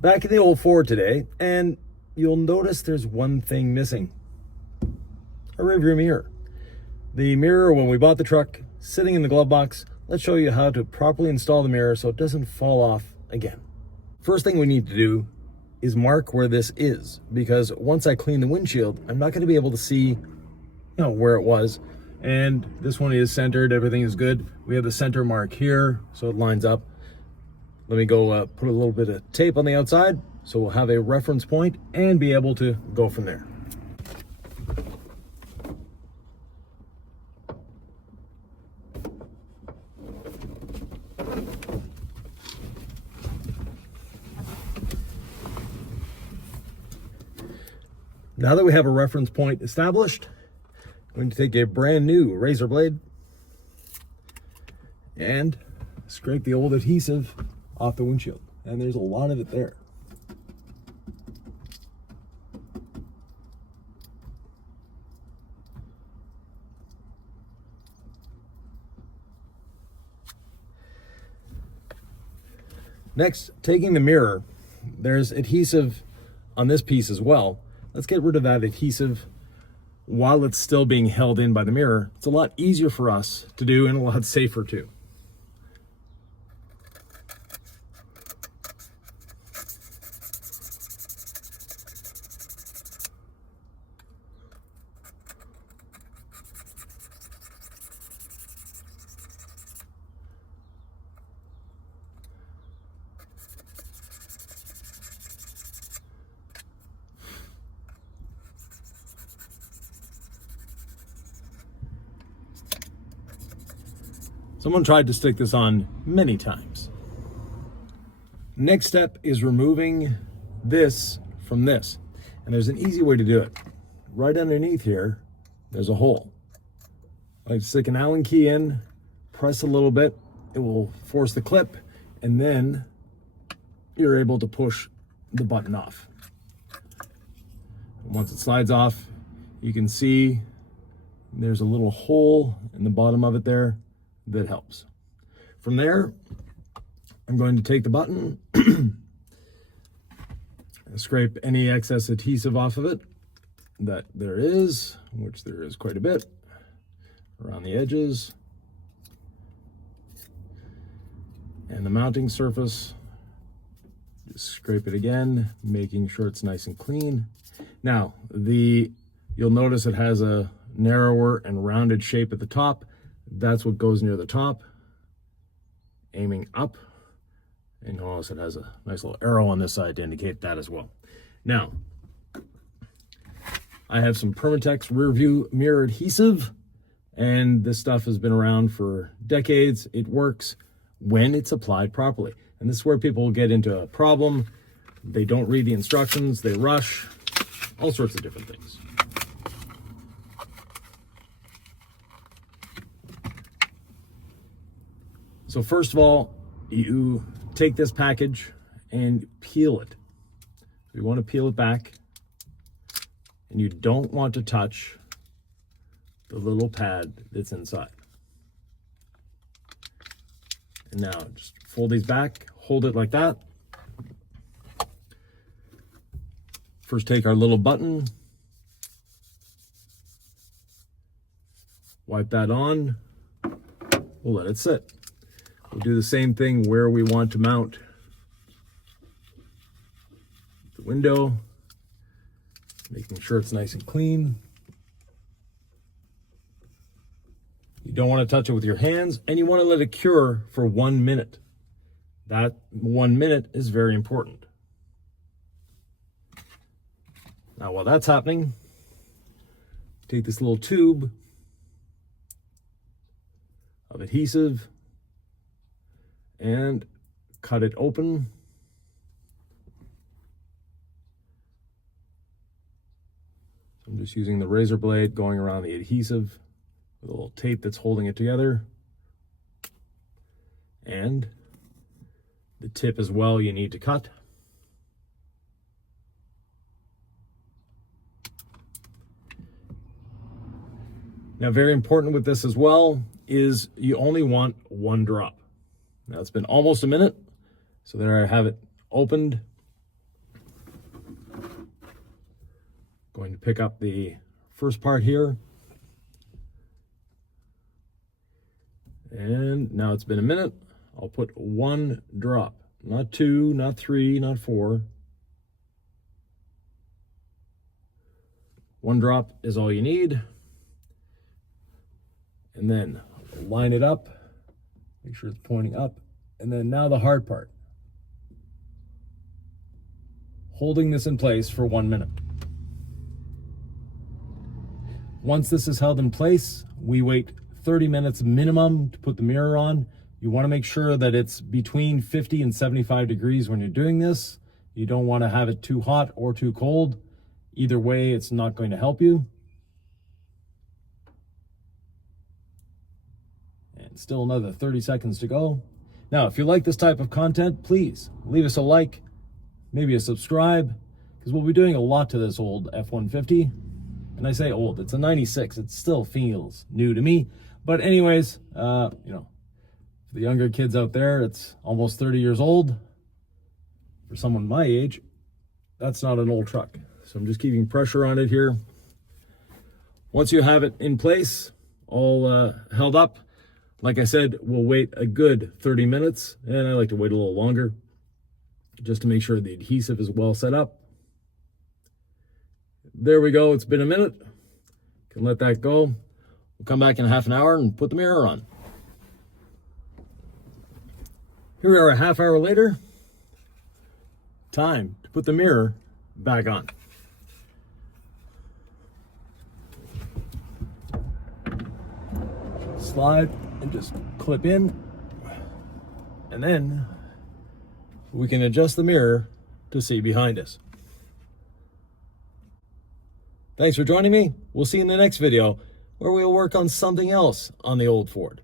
Back in the old Ford today, and you'll notice there's one thing missing. A rearview mirror. The mirror, when we bought the truck, sitting in the glove box. Let's show you how to properly install the mirror so it doesn't fall off again. First thing we need to do is mark where this is, because once I clean the windshield, I'm not going to be able to see, where it was. And this one is centered, everything is good. We have the center mark here, so it lines up. Let me go put a little bit of tape on the outside, so we'll have a reference point and be able to go from there. Now that we have a reference point established, I'm going to take a brand new razor blade and scrape the old adhesive off the windshield. And there's a lot of it there. Next, taking the mirror, there's adhesive on this piece as well. Let's get rid of that adhesive while it's still being held in by the mirror. It's a lot easier for us to do and a lot safer too. Someone tried to stick this on many times. Next step is removing this from this. And there's an easy way to do it. Right underneath here, there's a hole. I stick an Allen key in, press a little bit, it will force the clip, and then you're able to push the button off. Once it slides off, you can see there's a little hole in the bottom of it there. That helps. From there, I'm going to take the button and scrape any excess adhesive off of it that there is, which there is quite a bit, around the edges. And the mounting surface, just scrape it again, making sure it's nice and clean. Now, you'll notice it has a narrower and rounded shape at the top. That's what goes near the top, aiming up. And notice it has a nice little arrow on this side to indicate that as well. Now, I have some Permatex rear view mirror adhesive, and this stuff has been around for decades. It works when it's applied properly. And this is where people get into a problem. They don't read the instructions, they rush, all sorts of different things. So first of all, you take this package and peel it. You want to peel it back, and you don't want to touch the little pad that's inside. And now just fold these back, hold it like that. First take our little button, wipe that on, we'll let it sit. We'll do the same thing where we want to mount the window, making sure it's nice and clean. You don't want to touch it with your hands, and you want to let it cure for 1 minute. That 1 minute is very important. Now, while that's happening, take this little tube of adhesive and cut it open. I'm just using the razor blade going around the adhesive with a little tape that's holding it together. And the tip as well you need to cut. Now, very important with this as well is you only want 1 drop. Now, it's been almost a minute, so there I have it opened. Going to pick up the first part here. And now it's been a minute. I'll put 1 drop, not 2, not 3, not 4. 1 drop is all you need. And then line it up, make sure it's pointing up. And then now the hard part. Holding this in place for 1 minute. Once this is held in place, we wait 30 minutes minimum to put the mirror on. You want to make sure that it's between 50 and 75 degrees when you're doing this. You don't want to have it too hot or too cold. Either way, it's not going to help you. And still another 30 seconds to go. Now, if you like this type of content, please leave us a like, maybe a subscribe, because we'll be doing a lot to this old F-150. And I say old, it's a 96. It still feels new to me. But anyways, you know, for the younger kids out there, it's almost 30 years old. For someone my age, that's not an old truck. So I'm just keeping pressure on it here. Once you have it in place, all held up, like I said, we'll wait a good 30 minutes. And I like to wait a little longer just to make sure the adhesive is well set up. There we go. It's been a minute. Can let that go. We'll come back in half an hour and put the mirror on. Here we are a half hour later. Time to put the mirror back on. Slide and just clip in. And then we can adjust the mirror to see behind us. Thanks for joining me. We'll see you in the next video where we'll work on something else on the old Ford.